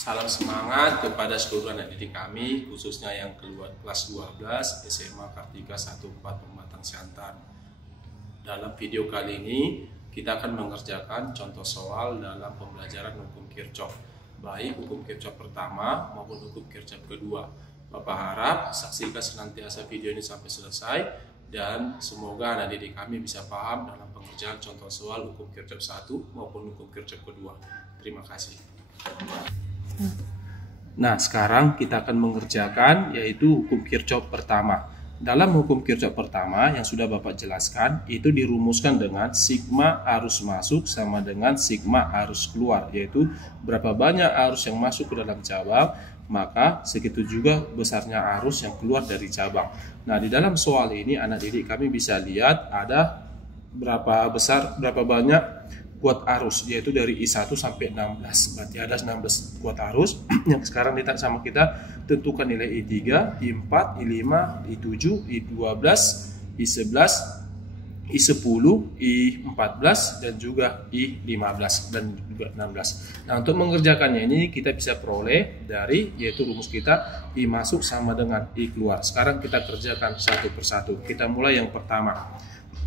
Salam semangat kepada seluruh anak didik kami, khususnya yang kelas 12 SMA Kartika 14 Pematang Siantar. Dalam video kali ini, kita akan mengerjakan contoh soal dalam pembelajaran hukum Kirchhoff, baik hukum Kirchhoff pertama maupun hukum Kirchhoff kedua. Bapak harap saksikan senantiasa video ini sampai selesai, dan semoga anak didik kami bisa paham dalam pengerjaan contoh soal hukum Kirchhoff 1 maupun hukum Kirchhoff kedua. Terima kasih. Nah, sekarang kita akan mengerjakan yaitu hukum Kirchhoff pertama. Dalam hukum Kirchhoff pertama yang sudah Bapak jelaskan, itu dirumuskan dengan sigma arus masuk sama dengan sigma arus keluar, yaitu berapa banyak arus yang masuk ke dalam cabang, maka segitu juga besarnya arus yang keluar dari cabang. Nah, di dalam soal ini anak didik kami bisa lihat ada berapa banyak kuat arus, yaitu dari I1 sampai 16. Berarti ada 16 kuat arus yang sekarang ditanya sama kita, tentukan nilai I3, I4, I5, I7, I12, I11, I10, I14 dan juga I15 dan juga 16. Nah, untuk mengerjakannya ini kita bisa peroleh dari yaitu rumus kita I masuk sama dengan I keluar. Sekarang kita kerjakan satu persatu. Kita mulai yang pertama.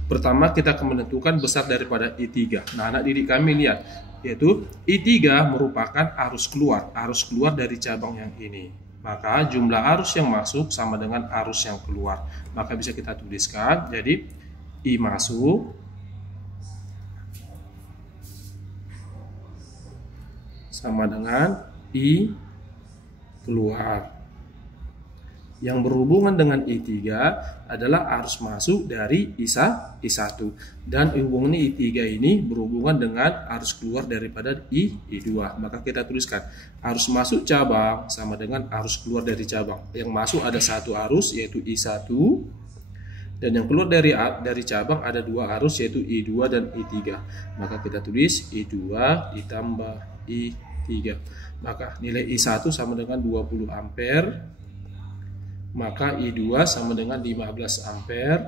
Pertama kita akan menentukan besar daripada I3. Nah, anak didik kami lihat, yaitu I3 merupakan arus keluar dari cabang yang ini. Maka jumlah arus yang masuk sama dengan arus yang keluar. Maka bisa kita tuliskan, jadi I masuk sama dengan I keluar. Yang berhubungan dengan I3 adalah arus masuk dari I1 dan hubungan I3 ini berhubungan dengan arus keluar daripada I2. Maka kita tuliskan arus masuk cabang sama dengan arus keluar dari cabang. Yang masuk ada satu arus yaitu I1, dan yang keluar dari cabang ada dua arus yaitu I2 dan I3. Maka kita tulis I2 ditambah I3. Maka nilai I1 sama dengan 20 ampere. Maka I2 sama dengan 15 ampere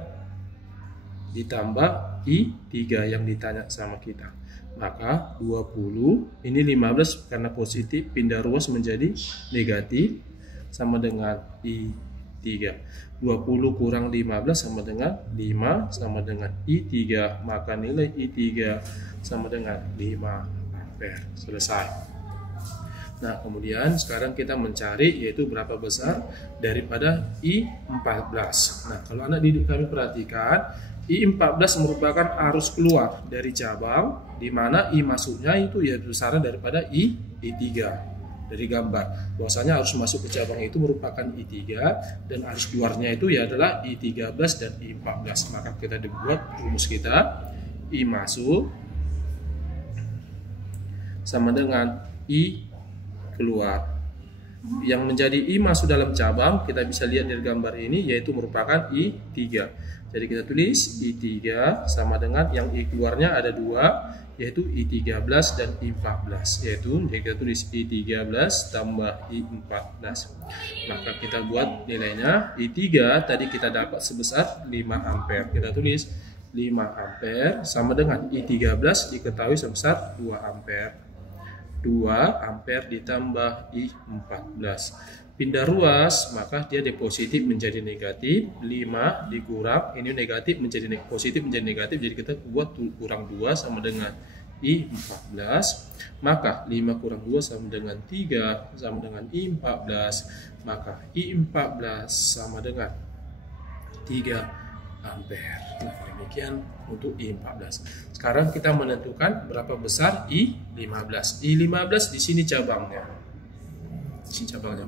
ditambah I3 yang ditanya sama kita. Maka 20, ini 15 karena positif, pindah ruas menjadi negatif, sama dengan I3. 20 kurang 15 sama dengan 5, sama dengan I3. Maka nilai I3 sama dengan 5 ampere. Selesai. Nah, kemudian sekarang kita mencari yaitu berapa besar daripada I14. Nah, kalau anak didik kami perhatikan, I14 merupakan arus keluar dari cabang, di mana I masuknya itu ya besaran daripada I3. Dari gambar, bahwasanya arus masuk ke cabang itu merupakan I3 dan arus keluarnya itu ya adalah I13 dan I14. Maka kita dibuat rumus kita, I masuk sama dengan I keluar. Yang menjadi I masuk dalam cabang kita bisa lihat dari gambar ini yaitu merupakan I3. Jadi kita tulis I3 sama dengan yang I keluarnya ada dua yaitu I13 dan I14, yaitu kita tulis I13 tambah I14. Maka kita buat nilainya. I3 tadi kita dapat sebesar 5 ampere. Kita tulis 5 ampere sama dengan I13 diketahui sebesar 2 ampere. 2 ampere ditambah I14. Pindah ruas, maka dia dari positif menjadi negatif. 5 dikurang, ini negatif menjadi positif menjadi negatif. Jadi kita buat kurang 2 sama dengan I14. Maka 5 kurang 2 sama dengan 3 sama dengan I14. Maka I14 sama dengan 3 ampere. Nah, demikian untuk I14. Sekarang kita menentukan berapa besar I15. I15 di sini cabangnya.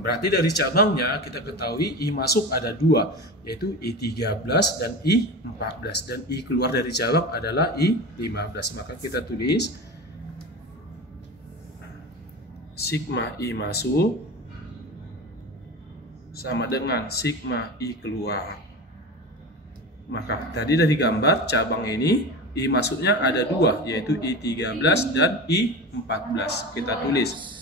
Berarti dari cabangnya kita ketahui I masuk ada dua, yaitu I13 dan I14, dan I keluar dari cabang adalah I15. Maka kita tulis sigma I masuk sama dengan sigma I keluar. Maka tadi dari gambar cabang ini I masuknya ada dua, yaitu I13 dan I14. Kita tulis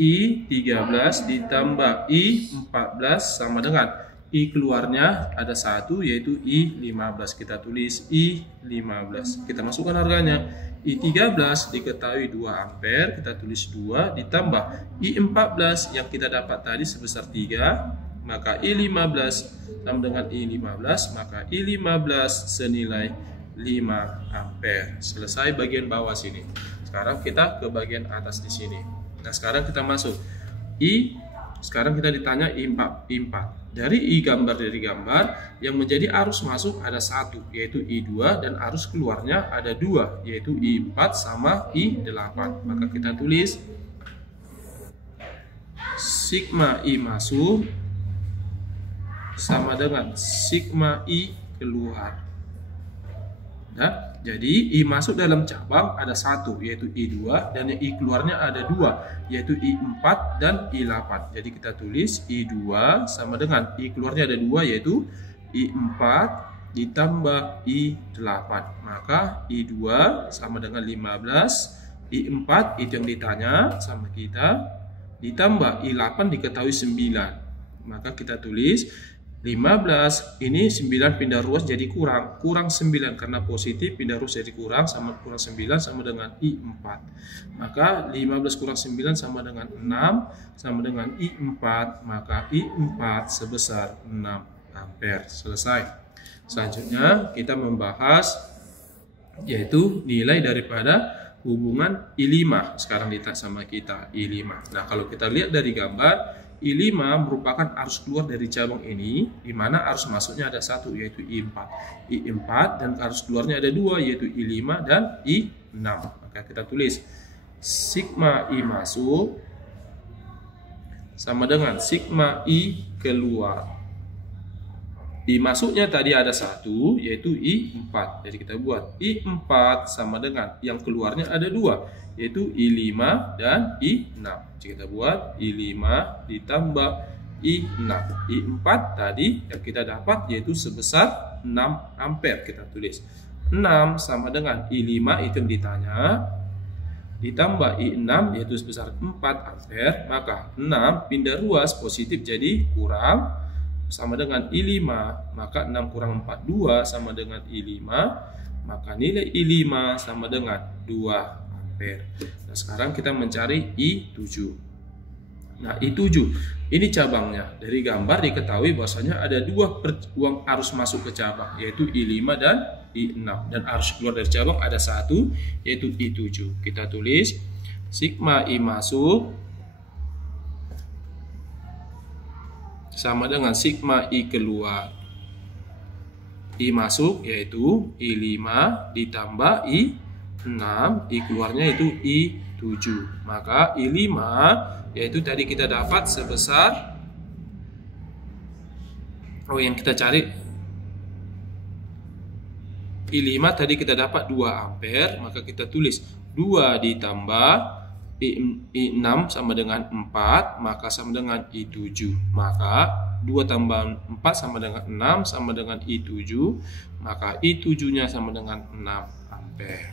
I13 ditambah I14 sama dengan I keluarnya ada 1 yaitu I15. Kita tulis I15. Kita masukkan harganya. I13 diketahui 2 ampere, kita tulis 2 ditambah I14 yang kita dapat tadi sebesar 3, maka I15 sama dengan I15, maka I15 senilai 5 ampere. Selesai bagian bawah sini. Sekarang kita ke bagian atas di sini. Nah, sekarang kita masuk sekarang kita ditanya I4. Dari gambar yang menjadi arus masuk ada 1 yaitu I2 dan arus keluarnya ada 2 yaitu I4 sama I8. Maka kita tulis sigma I masuk sama dengan sigma I keluar. Nah, jadi I masuk dalam cabang ada 1 yaitu I2 dan I keluarnya ada 2 yaitu I4 dan I8. Jadi kita tulis I2 sama dengan I keluarnya ada 2 yaitu I4 ditambah I8. Maka I2 sama dengan 15, I4 itu yang ditanya sama kita, ditambah I8 diketahui 9. Maka kita tulis 15, ini 9 pindah ruas jadi kurang 9 karena positif pindah ruas jadi kurang 9 sama dengan I4. Maka 15 kurang 9 sama dengan 6 sama dengan I4, maka I4 sebesar 6 ampere. Selesai. Selanjutnya kita membahas yaitu nilai daripada hubungan I5. Sekarang ditanya sama kita I5. Nah, kalau kita lihat dari gambar I5 merupakan arus keluar dari cabang ini, di mana arus masuknya ada 1 yaitu I4. I4 dan arus keluarnya ada 2 yaitu I5 dan I6. Maka kita tulis sigma I masuk sama dengan sigma I keluar. I masuknya tadi ada 1 yaitu I4. Jadi kita buat I4 sama dengan yang keluarnya ada 2 yaitu I5 dan I6. Jadi kita buat I5 ditambah I6. I4 tadi yang kita dapat yaitu sebesar 6 ampere. Kita tulis 6 sama dengan I5 itu yang ditanya, ditambah I6 yaitu sebesar 4 ampere. Maka 6 pindah ruas positif jadi kurang sama dengan I5. Maka 6 kurang 4 2 sama dengan I5. Maka nilai I5 sama dengan 2 ampere. Nah, sekarang kita mencari I7. Nah, I7 ini cabangnya. Dari gambar diketahui bahwasanya ada 2 uang arus masuk ke cabang yaitu I5 dan I6 dan arus keluar dari cabang ada 1 yaitu I7. Kita tulis sigma I masuk sama dengan sigma I keluar. I masuk yaitu I5 ditambah I6, I keluarnya itu I7. Maka I5 yaitu tadi kita dapat sebesar yang kita cari I5 tadi kita dapat 2 ampere, maka kita tulis 2 ditambah I6 sama dengan 4, maka sama dengan I7. Maka 2 tambah 4 sama dengan 6 sama dengan I7, maka I7 nya sama dengan 6 ampere.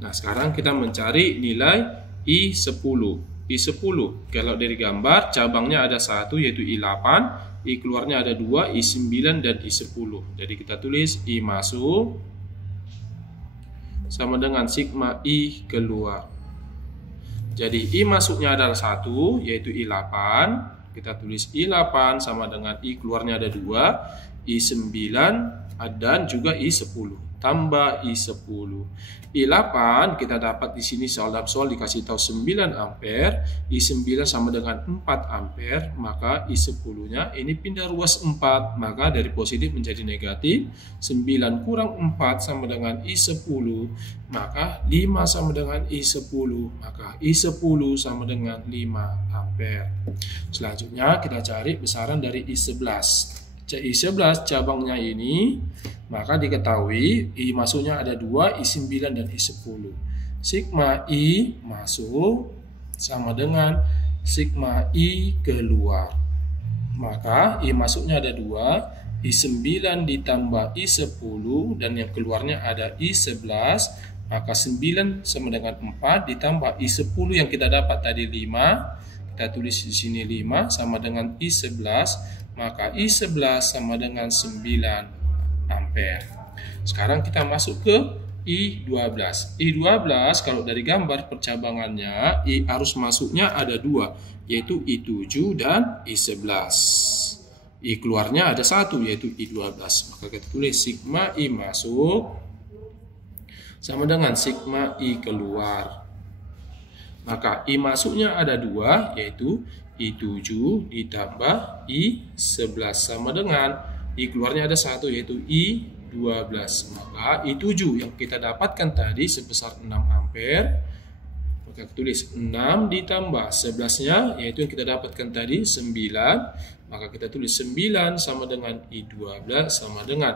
Nah, sekarang kita mencari nilai I10. I10, kalau dari gambar cabangnya ada 1 yaitu I8, I keluarnya ada 2, I9 dan I10. Jadi kita tulis I masuk sama dengan sigma I keluar. Jadi I masuknya adalah 1 yaitu I8. Kita tulis I8 sama dengan I keluarnya ada 2, I9 dan juga I10 tambah I10. I8 kita dapat di sini dalam soal dikasih tahu 9 ampere, I9 sama dengan 4 ampere, maka I10-nya ini pindah ruas 4, maka dari positif menjadi negatif. 9 kurang 4 sama dengan I10, maka 5 sama dengan I10, maka I10 sama dengan 5 ampere. Selanjutnya kita cari besaran dari I11. I11 cabangnya ini, maka diketahui I masuknya ada 2, I9 dan I10. Sigma I masuk sama dengan sigma I keluar. Maka I masuknya ada 2, I9 ditambah I10 dan yang keluarnya ada I11. Maka 9 sama dengan 4 ditambah I10 yang kita dapat tadi 5. Kita tulis di sini 5 sama dengan I11. maka I11 sama dengan 9 ampere. Sekarang kita masuk ke I12. I12 kalau dari gambar percabangannya, arus masuknya ada dua, yaitu I7 dan I11. I keluarnya ada satu, yaitu I12. Maka kita tulis sigma I masuk sama dengan sigma I keluar. Maka I masuknya ada dua, yaitu I7 ditambah I11 sama dengan I keluarnya ada satu, yaitu I12. Maka I7 yang kita dapatkan tadi sebesar 6 ampere. Maka kita tulis 6 ditambah 11-nya, yaitu yang kita dapatkan tadi 9. Maka kita tulis 9 sama dengan I12 sama dengan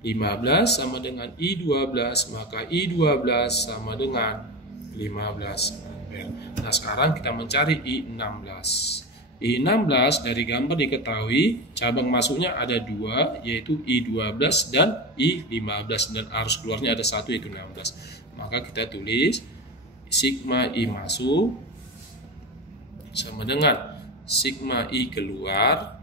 15 sama dengan I12. Maka I12 sama dengan 15 ampere. Nah, sekarang kita mencari I16. I16 dari gambar diketahui cabang masuknya ada dua, yaitu I12 dan I15, dan arus keluarnya ada satu, yaitu 16. Maka kita tulis sigma I masuk sama dengan sigma I keluar.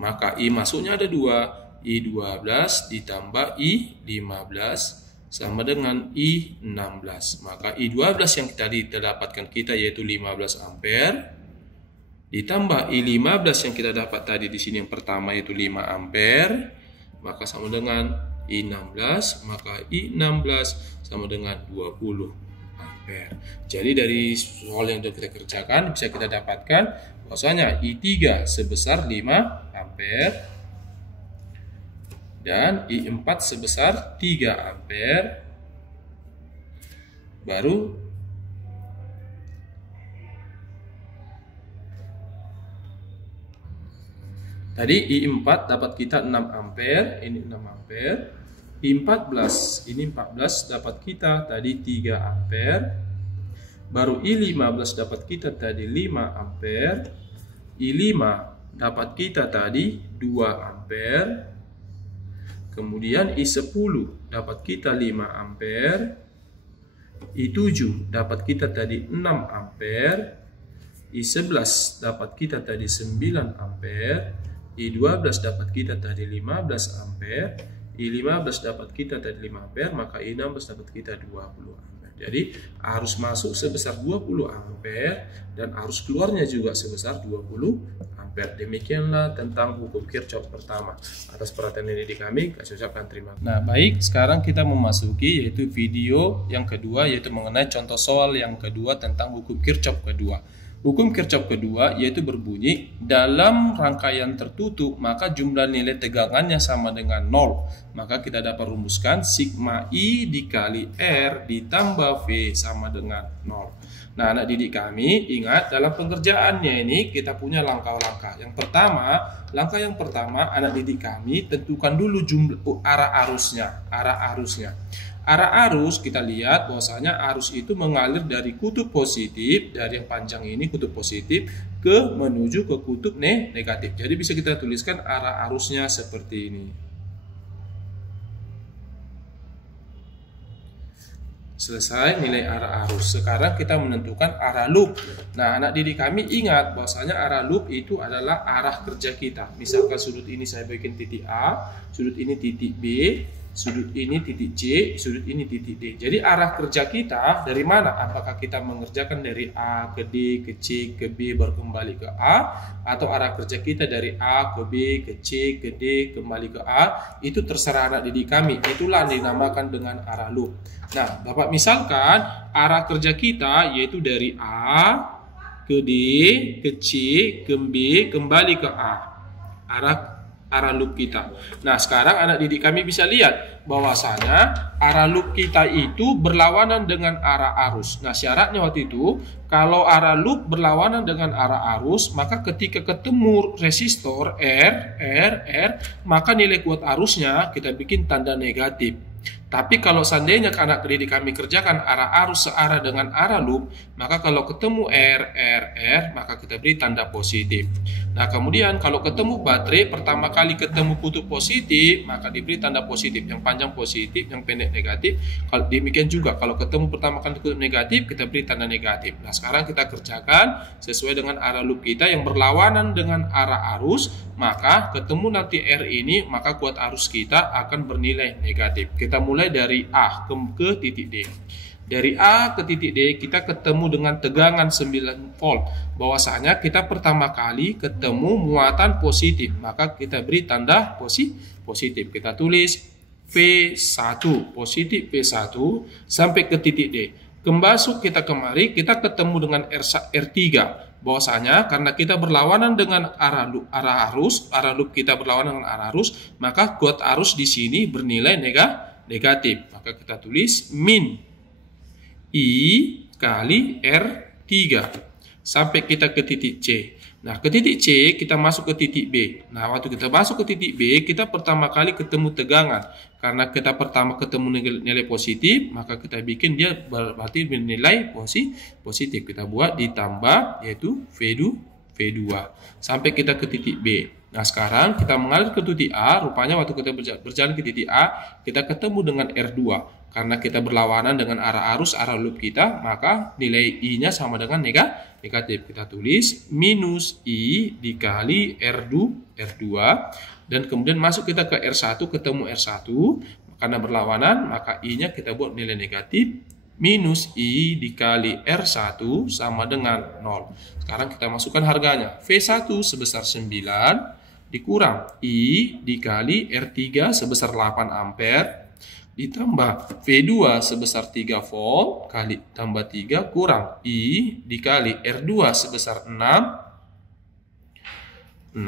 Maka I masuknya ada dua, I12 ditambah I15 sama dengan I16. Maka I12 yang tadi dapatkan kita yaitu 15 ampere ditambah I15 yang kita dapat tadi di sini yang pertama yaitu 5 ampere, maka sama dengan I16. Maka I16 sama dengan 20 ampere. Jadi dari soal yang sudah kita kerjakan bisa kita dapatkan bahwasanya I3 sebesar 5 ampere dan I4 sebesar 3 ampere. Baru tadi I4 dapat kita 6 ampere, ini 6 ampere. I14, ini 14 dapat kita tadi 3 ampere. Baru I15 dapat kita tadi 5 ampere. I5 dapat kita tadi 2 ampere. Kemudian I10 dapat kita 5 ampere. I7 dapat kita tadi 6 ampere. I11 dapat kita tadi 9 ampere. I12 dapat kita tadi 15 ampere. I15 dapat kita tadi 5 ampere. Maka I16 dapat kita 20 ampere. Jadi arus masuk sebesar 20 ampere dan arus keluarnya juga sebesar 20 ampere. Demikianlah tentang hukum Kirchhoff pertama. Atas perhatian ini di kami ucapkan terima kasih. Nah, baik, sekarang kita memasuki yaitu video yang kedua, yaitu mengenai contoh soal yang kedua tentang hukum Kirchhoff kedua. Hukum Kirchhoff kedua yaitu berbunyi dalam rangkaian tertutup maka jumlah nilai tegangannya sama dengan 0. Maka kita dapat rumuskan sigma I dikali R ditambah V sama dengan 0. Nah, anak didik kami ingat dalam pengerjaannya ini kita punya langkah-langkah. Langkah yang pertama anak didik kami tentukan dulu jumlah arah arusnya. Arah arus kita lihat bahwasanya arus itu mengalir dari kutub positif, dari yang panjang ini kutub positif ke menuju ke kutub negatif. Jadi bisa kita tuliskan arah arusnya seperti ini. Selesai nilai arah arus. Sekarang kita menentukan arah loop. Nah, anak didik kami ingat bahwasanya arah loop itu adalah arah kerja kita. Misalkan sudut ini saya bikin titik A, sudut ini titik B, sudut ini titik C, sudut ini titik D. Jadi arah kerja kita dari mana? Apakah kita mengerjakan dari A ke D, ke C, ke B, baru kembali ke A, atau arah kerja kita dari A ke B, ke C, ke D, kembali ke A? Itu terserah anak didik kami. Itulah yang dinamakan dengan arah loop. Nah, Bapak misalkan arah kerja kita yaitu dari A ke D, ke C, ke B, kembali ke A. Arah loop kita. Nah, sekarang anak didik kami bisa lihat bahwasanya arah loop kita itu berlawanan dengan arah arus. Nah, syaratnya waktu itu kalau arah loop berlawanan dengan arah arus, maka ketika ketemu resistor R, maka nilai kuat arusnya kita bikin tanda negatif. Tapi kalau seandainya anak didik kami kerjakan arah arus searah dengan arah loop, maka kalau ketemu R, maka kita beri tanda positif. Nah, kemudian kalau ketemu baterai, pertama kali ketemu kutub positif, maka diberi tanda positif. Yang panjang positif, yang pendek negatif. Kalau demikian juga, kalau ketemu pertama kali kutub negatif, kita beri tanda negatif. Nah, sekarang kita kerjakan sesuai dengan arah loop kita yang berlawanan dengan arah arus, maka ketemu nanti R ini, maka kuat arus kita akan bernilai negatif. Kita mulai dari A ke titik D. Dari A ke titik D kita ketemu dengan tegangan 9 volt. Bahwasanya kita pertama kali ketemu muatan positif, maka kita beri tanda positif. Kita tulis V1, positif V1 sampai ke titik D. Kembali kita kemari, kita ketemu dengan R3. Bahwasanya karena kita berlawanan dengan arah loop kita berlawanan dengan arah arus, maka kuat arus di sini bernilai negatif. Maka kita tulis min I kali R3 sampai kita ke titik C. Nah, ke titik C kita masuk ke titik B. Nah, waktu kita masuk ke titik B, kita pertama kali ketemu tegangan. Karena kita pertama ketemu nilai positif, maka kita bikin dia berarti bernilai positif. Kita buat ditambah yaitu V2 sampai kita ke titik B. Nah, sekarang kita mengalir ke titik A. Rupanya waktu kita berjalan ke titik A, kita ketemu dengan R2. Karena kita berlawanan dengan arah loop kita, maka nilai I-nya sama dengan negatif. Kita tulis minus I dikali R2, dan kemudian masuk kita ke R1, ketemu R1. Karena berlawanan, maka I-nya kita buat nilai negatif. Minus I dikali R1 sama dengan 0. Sekarang kita masukkan harganya. V1 sebesar 9 dikurang I dikali R3 sebesar 8 ampere ditambah V2 sebesar 3 volt kali tambah 3 kurang I dikali R2 sebesar 6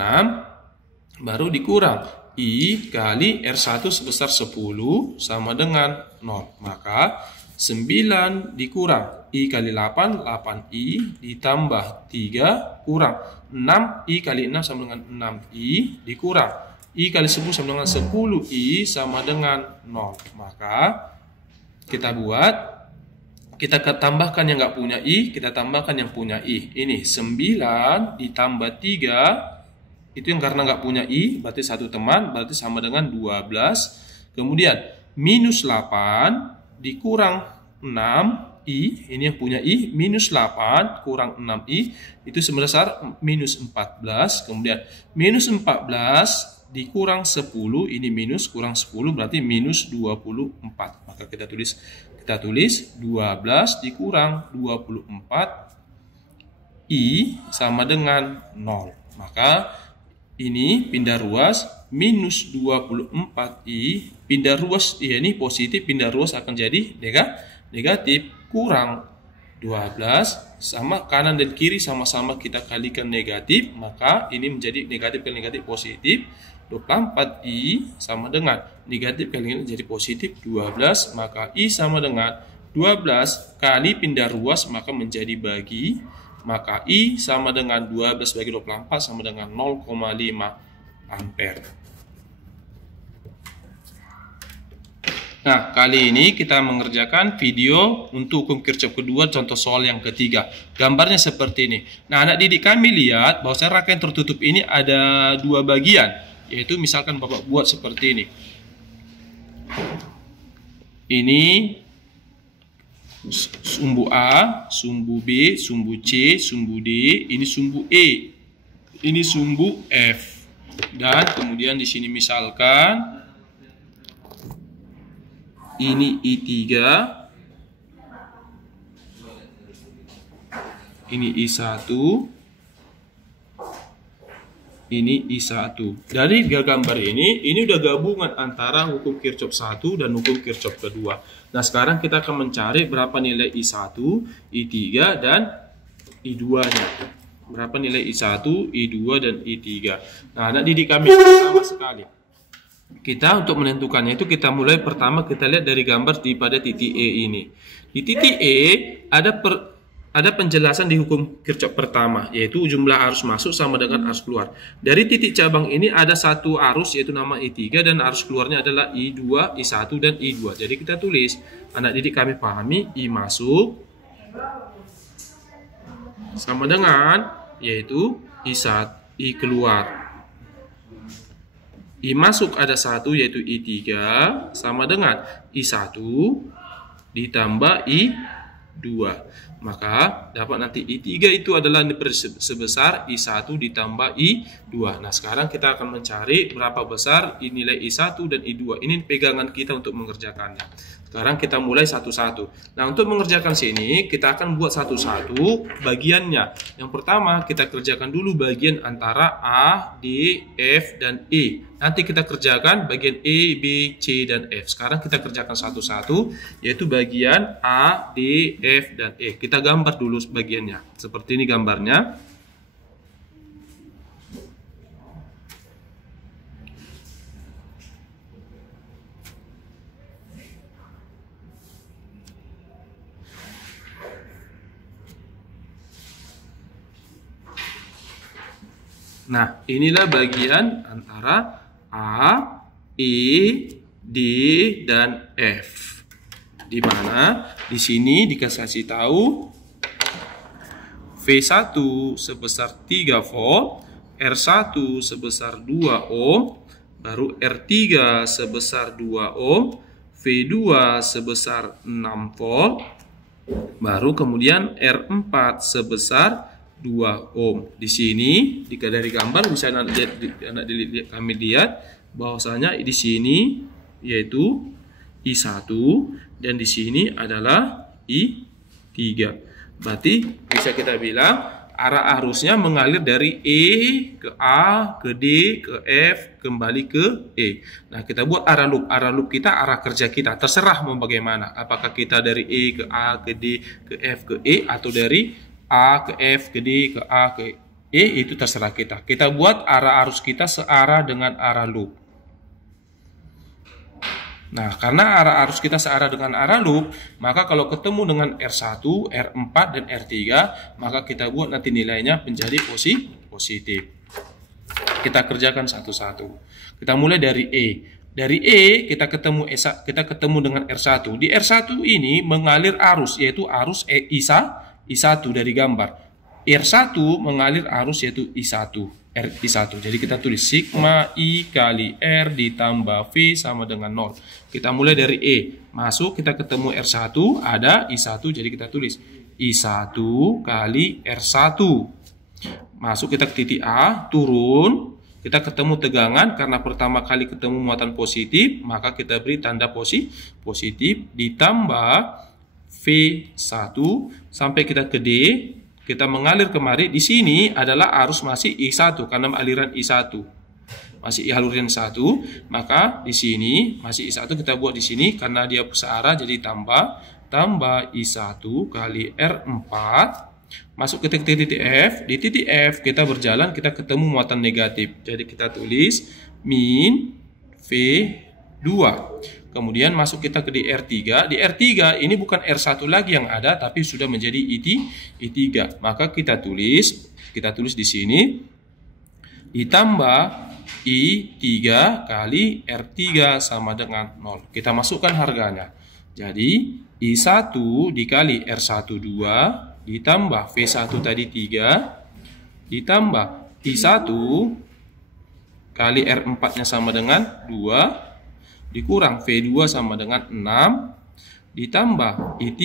baru dikurang I kali R1 sebesar 10 sama dengan 0. Maka 9 dikurang I kali 8, 8I ditambah 3 kurang 6I kali 6 sama dengan 6I dikurang I kali 10 sama dengan 10I sama dengan 0. Maka kita tambahkan yang nggak punya I, kita tambahkan yang punya I. Ini 9 ditambah 3, itu yang karena nggak punya I, berarti satu teman, berarti sama dengan 12. Kemudian minus 8 dikurang 6I, ini yang punya I, minus 8 kurang 6I, itu sebesar minus 14. Kemudian minus 14 dikurang 10, ini minus kurang 10 berarti minus 24. Maka kita tulis 12 dikurang 24 I sama dengan 0. Maka ini pindah ruas minus 24 I pindah ruas ya ini positif, pindah ruas akan jadi negatif kurang 12 sama kanan dan kiri sama-sama kita kalikan negatif, maka ini menjadi negatif kali negatif positif. 24I sama dengan negatif kali jadi positif 12, maka I sama dengan 12 kali pindah ruas maka menjadi bagi, maka I sama dengan 12 bagi 24 sama dengan 0,5 ampere. Nah, kali ini kita mengerjakan video untuk hukum Kirchhoff kedua, contoh soal yang ketiga. Gambarnya seperti ini. Nah, anak didik kami lihat bahwa rangkaian tertutup ini ada dua bagian. Yaitu misalkan Bapak buat seperti ini. Ini sumbu A, sumbu B, sumbu C, sumbu D, ini sumbu E, ini sumbu F. Dan kemudian di sini misalkan ini I3, ini I1, ini I1. Dari gambar ini udah gabungan antara hukum Kirchhoff 1 dan hukum Kirchhoff kedua. Nah, sekarang kita akan mencari berapa nilai I1, I3, dan I2-nya. Berapa nilai I1, I2, dan I3. Nah, anak didik kami pertama sekali. Kita untuk menentukannya itu kita mulai pertama kita lihat dari gambar pada titik E ini. Di titik E ada ada penjelasan di hukum Kirchhoff pertama, yaitu jumlah arus masuk sama dengan arus keluar. Dari titik cabang ini ada satu arus, yaitu nama I3, dan arus keluarnya adalah I2, I1, dan I2. Jadi kita tulis, anak didik kami pahami, I masuk sama dengan, yaitu I1, I keluar. I masuk ada satu, yaitu I3, sama dengan I1 ditambah I2. Maka dapat nanti I3 itu adalah sebesar I1 ditambah I2. Nah, sekarang kita akan mencari berapa besar nilai I1 dan I2. Ini pegangan kita untuk mengerjakannya. Sekarang kita mulai satu-satu. Nah, untuk mengerjakan sini, kita akan buat satu-satu bagiannya. Yang pertama, kita kerjakan dulu bagian antara A, D, F, dan E. Nanti kita kerjakan bagian E, B, C, dan F. Sekarang kita kerjakan satu-satu, yaitu bagian A, D, F, dan E. Kita gambar dulu bagiannya. Seperti ini gambarnya. Nah, inilah bagian antara A, E, D, dan F. Di mana di sini dikasih tahu V1 sebesar 3 volt, R1 sebesar 2 ohm, baru R3 sebesar 2 ohm, V2 sebesar 6 volt, baru kemudian R4 sebesar 2 ohm. Di sini dari gambar bisa kami lihat bahwasanya di sini yaitu I1 dan di sini adalah I3. Berarti bisa kita bilang arah arusnya mengalir dari E ke A, ke D, ke F, kembali ke E. Nah, kita buat arah loop. Arah loop kita arah kerja kita. Terserah mau bagaimana. Apakah kita dari E ke A, ke D, ke F, ke E, atau dari A ke F, ke D, ke A, ke E, itu terserah kita. Kita buat arah arus kita searah dengan arah loop. Nah, karena arah arus kita searah dengan arah loop, maka kalau ketemu dengan R1, R4, dan R3, maka kita buat nanti nilainya menjadi positif. Kita kerjakan satu-satu. Kita mulai dari E. Dari E kita ketemu dengan R1. Di R1 ini mengalir arus, yaitu arus I1 dari gambar. R1 mengalir arus yaitu I1. Jadi kita tulis sigma I kali R ditambah V sama dengan 0. Kita mulai dari E. Masuk kita ketemu R1, ada I1, jadi kita tulis I1 kali R1. Masuk kita ke titik A, turun. Kita ketemu tegangan, karena pertama kali ketemu muatan positif, maka kita beri tanda positif ditambah V1 sampai kita ke D, kita mengalir kemari. Di sini adalah arus masih I1 karena aliran I1. Masih aliran 1, maka di sini masih I1 kita buat di sini karena dia searah jadi tambah I1 kali R4. Masuk ke titik F. Di titik F kita berjalan, kita ketemu muatan negatif. Jadi kita tulis min V2. Kemudian masuk kita ke R3. Di R3 ini bukan R1 lagi yang ada, tapi sudah menjadi I3. Maka kita tulis di sini ditambah I3 kali R3 sama dengan 0. Kita masukkan harganya. Jadi I1 dikali R1 2 ditambah V1 tadi 3 ditambah I1 kali R4 nya sama dengan 2 dikurang V2 sama dengan 6 ditambah I3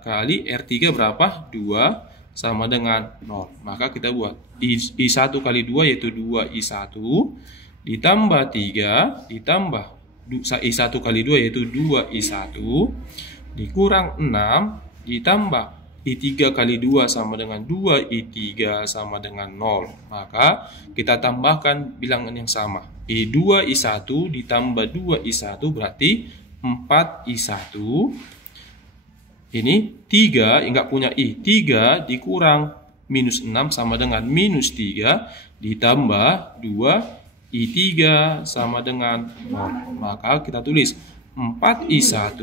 kali R3 berapa? 2 sama dengan 0. Maka kita buat I1 kali 2 yaitu 2I1 ditambah 3 ditambah I1 kali 2 yaitu 2I1 dikurang 6 ditambah I3 kali 2 sama dengan 2I3 sama dengan 0. Maka kita tambahkan bilangan yang sama. I2I1 ditambah 2I1 berarti 4I1. Ini 3, enggak punya I. 3 dikurang minus 6 sama dengan minus 3 ditambah 2I3 sama dengan 0. Maka kita tulis 4I1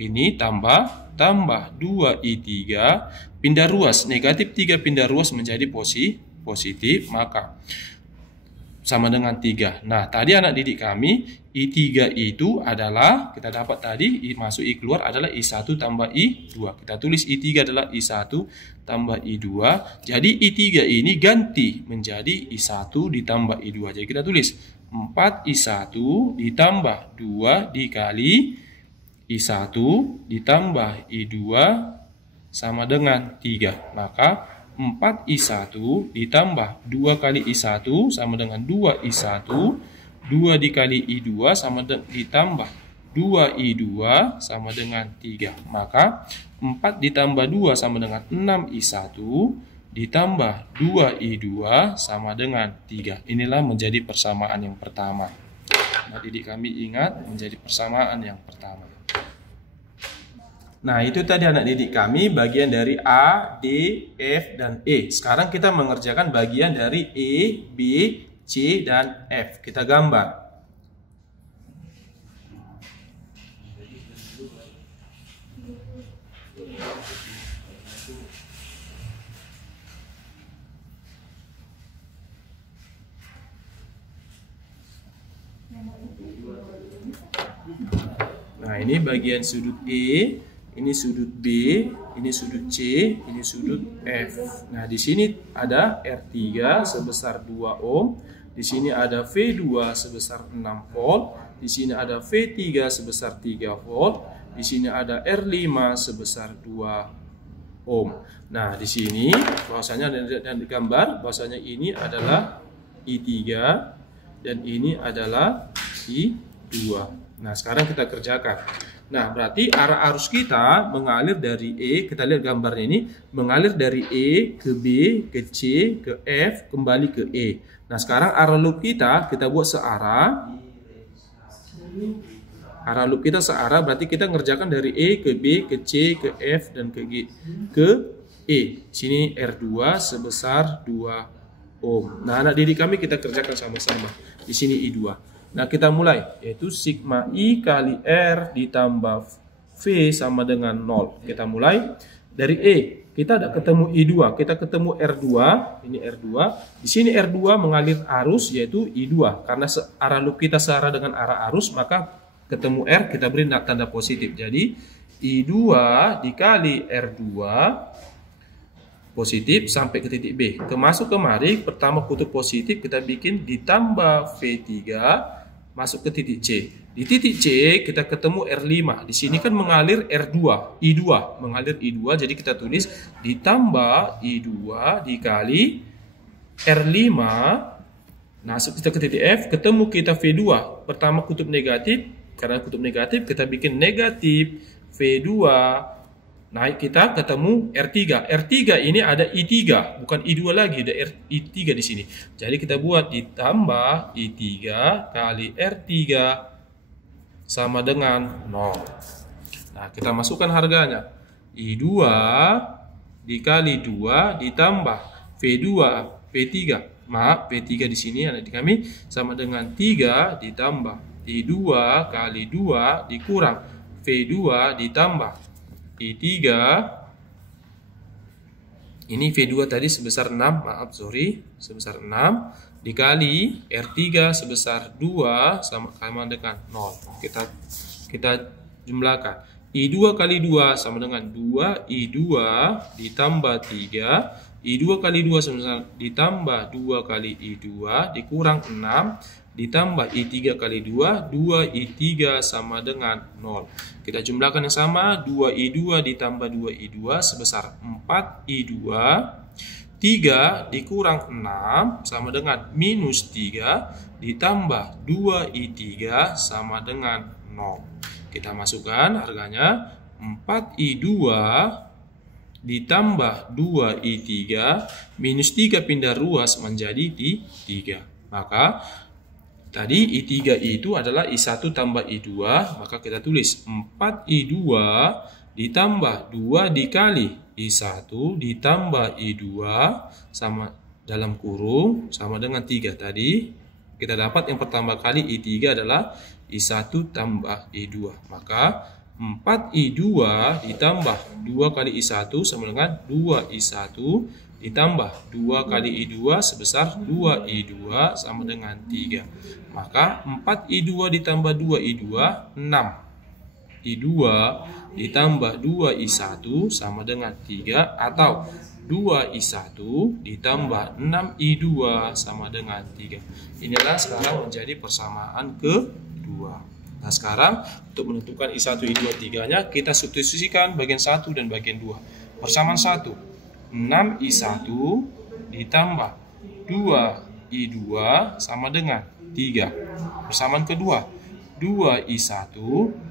ini tambah 2I3 pindah ruas, negatif 3 pindah ruas menjadi positif, maka sama dengan 3. Nah, tadi anak didik kami, I3 itu adalah, kita dapat tadi, masuk I keluar adalah I1 tambah I2. Kita tulis I3 adalah I1 tambah I2. Jadi I3 ini ganti menjadi I1 ditambah I2. Jadi kita tulis 4I1 ditambah 2 dikali I1 ditambah I2 sama dengan 3. Maka 4I1 ditambah 2 kali I1 sama dengan 2I1. 2 dikali I2 sama ditambah 2I2 sama dengan 3. Maka 4 ditambah 2 sama dengan 6I1 ditambah 2I2 sama dengan 3. Inilah menjadi persamaan yang pertama. Nah, didik kami ingat menjadi persamaan yang pertama. Nah, itu tadi anak didik kami bagian dari A, D, F, dan E. Sekarang kita mengerjakan bagian dari E, B, C, dan F. Kita gambar. Nah, ini bagian sudut E, ini sudut B, ini sudut C, ini sudut F. Nah, di sini ada R3 sebesar 2 ohm, di sini ada V2 sebesar 6 volt, di sini ada V3 sebesar 3 volt, di sini ada R5 sebesar 2 ohm. Nah, di sini bahwasanya dan digambar bahwasanya ini adalah I3 dan ini adalah I2. Nah, sekarang kita kerjakan. Nah, berarti arah arus kita mengalir dari E, kita lihat gambarnya ini, mengalir dari E ke B, ke C, ke F, kembali ke E. Nah, sekarang arah loop kita buat searah. Arah loop kita searah, berarti kita ngerjakan dari E ke B, ke C, ke F, dan ke G, ke E. Sini R2 sebesar 2 ohm. Nah, anak didik kami kita kerjakan sama-sama. Di sini I2. Nah, kita mulai, yaitu sigma I kali R ditambah V sama dengan 0. Kita mulai dari E. Kita ada ketemu I2, kita ketemu R2, ini R2. Di sini R2 mengalir arus, yaitu I2. Karena arah loop kita searah dengan arah arus, maka ketemu R, kita beri tanda positif. Jadi, I2 dikali R2 positif sampai ke titik B. Masuk kemari, pertama kutub positif kita bikin ditambah V3 masuk ke titik C. Di titik C kita ketemu R5. Di sini kan mengalir R2, I2, mengalir I2. Jadi kita tulis ditambah I2 dikali R5. Nah, kita ke titik F, ketemu kita V2. Pertama kutub negatif, karena kutub negatif kita bikin negatif V2. Naik kita ketemu R3. R3 ini ada I3, bukan I2 lagi, ada I3 di sini. Jadi kita buat ditambah I3 kali R3 sama dengan 0. Nah, kita masukkan harganya. I2 dikali 2 ditambah V2, V3. Maaf, V3 di sini ada di kami sama dengan 3 ditambah I2 kali 2 dikurang V2 ditambah I3, ini V2 tadi sebesar 6, maaf sorry, sebesar 6, dikali R3 sebesar 2 sama dengan 0. Kita jumlahkan. I2 kali 2 sama dengan 2I2 ditambah 3, I2 kali 2 sama ditambah 2 kali I2 dikurang 6, ditambah I3 kali 2, 2I3 sama dengan 0. Kita jumlahkan yang sama, 2I2 ditambah 2I2 sebesar 4I2, 3 dikurang 6 sama dengan minus 3, ditambah 2I3 sama dengan 0. Kita masukkan harganya, 4I2 ditambah 2I3 minus 3 pindah ruas menjadi 3. Maka tadi I3 itu adalah I1 tambah I2, maka kita tulis 4I2 ditambah 2 dikali I1 ditambah I2 sama dalam kurung sama dengan 3 tadi. Kita dapat yang pertama kali I3 adalah I1 tambah I2. Maka 4I2 ditambah 2 kali I1 sama dengan 2I1 ditambah 2 kali I2 sebesar 2I2 sama dengan 3. Maka 4I2 ditambah 2I2 6. I2 ditambah 2I1 sama dengan 3 atau 2I1 ditambah 6I2 sama dengan 3. Inilah sekarang menjadi persamaan kedua. Nah sekarang untuk menentukan I1, I2, 3-nya kita substitusikan bagian 1 dan bagian 2. Persamaan 1. 6I1 ditambah 2I2 sama dengan 3. Persamaan kedua. 2I1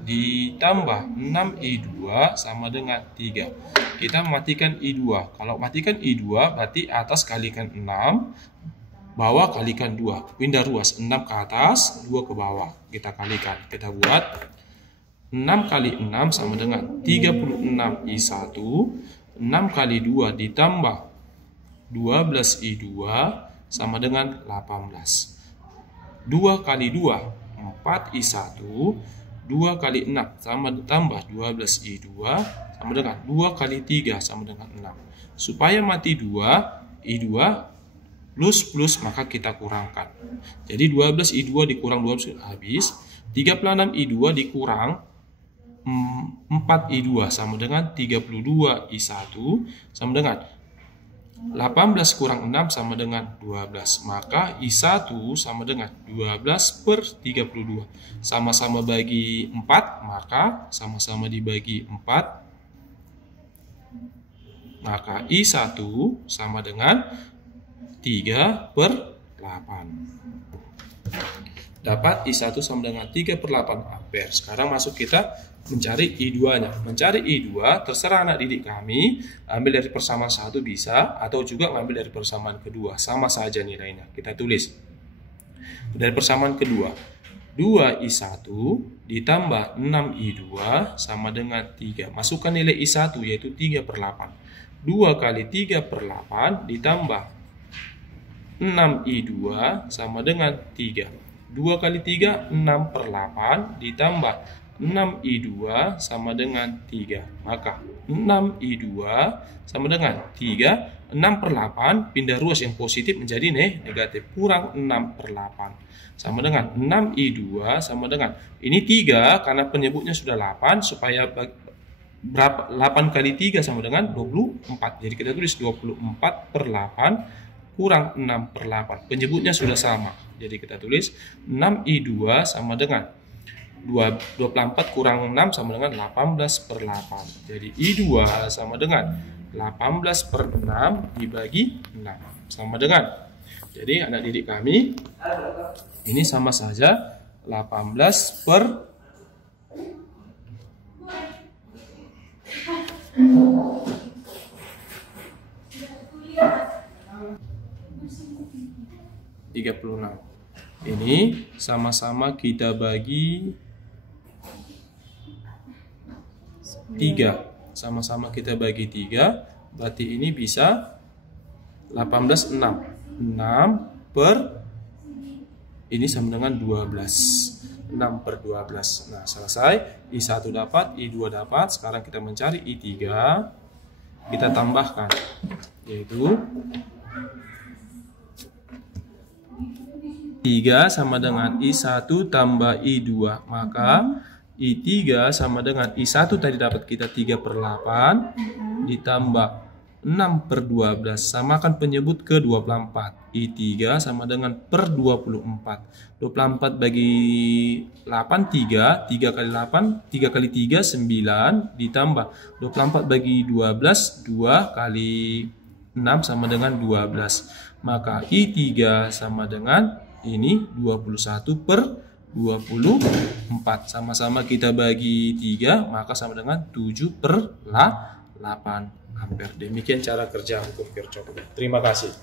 ditambah 6I2 sama dengan 3. Kita matikan I2. Kalau matikan I2 berarti atas kalikan 6, bawah kalikan 2. Pindah ruas, 6 ke atas, 2 ke bawah. Kita kalikan. Kita buat 6 kali 6 sama dengan 36I1. 6 kali 2 ditambah 12I2 sama dengan 18. 2 kali 2 4I1, 2 kali 6 sama ditambah 12I2 sama dengan 2 kali 3 sama dengan 6. Supaya mati 2, I2 plus maka kita kurangkan. Jadi 12I2 dikurang 12 habis. 36I2 dikurang 4I2 sama dengan 32I1 sama dengan 18 kurang 6 sama dengan 12. Maka I1 sama dengan 12 per 32. Sama-sama bagi 4, maka sama-sama dibagi 4. Maka I1 sama dengan 3 per 8. Dapat I1 sama dengan 3 per 8 ampere. Sekarang masuk kita mencari I2-nya. Mencari I2 terserah anak didik kami, ambil dari persamaan 1 bisa, atau juga ngambil dari persamaan kedua. Sama saja nilainya. Kita tulis. Dari persamaan kedua, 2I1 ditambah 6I2 sama dengan 3. Masukkan nilai I1 yaitu 3 per 8. 2 kali 3 per 8 ditambah 6I2 sama dengan 3. 2 kali 3, 6 per 8 ditambah 6I2 sama dengan 3. Maka 6I2 sama dengan 3. 6 per 8 pindah ruas yang positif menjadi negatif. Kurang 6 per 8. Sama dengan 6I2 sama dengan. Ini 3 karena penyebutnya sudah 8. Supaya berapa? 8 kali 3 sama dengan 24. Jadi kita tulis 24 per 8 kurang 6 per 8. Penyebutnya sudah sama. Jadi kita tulis 6I2 sama dengan 24 kurang 6 sama dengan 18 per 8. Jadi I2 sama dengan 18 per 6 dibagi 6. Sama dengan. Jadi anak didik kami, ini sama saja 18 per 36. Ini sama-sama kita bagi 3. Sama-sama kita bagi 3. Berarti ini bisa 18, 6. 6 per ini sama dengan 12. 6 per 12. Nah, selesai. I1 dapat, I2 dapat. Sekarang kita mencari I3. Kita tambahkan. Yaitu 3 sama dengan I1 tambah I2. Maka I3 sama dengan I1 tadi dapat kita 3 per 8 ditambah 6 per 12. Samakan penyebut ke 24. I3 sama dengan per 24. 24 bagi 8 3. 3 kali 8 3 kali 3 9 ditambah 24 bagi 12 2 kali 6 sama dengan 12. Maka I3 sama dengan ini 21 per 24. Sama-sama kita bagi 3, maka sama dengan 7 per 8 ampere. Demikian cara kerja hukum Kirchhoff. Terima kasih.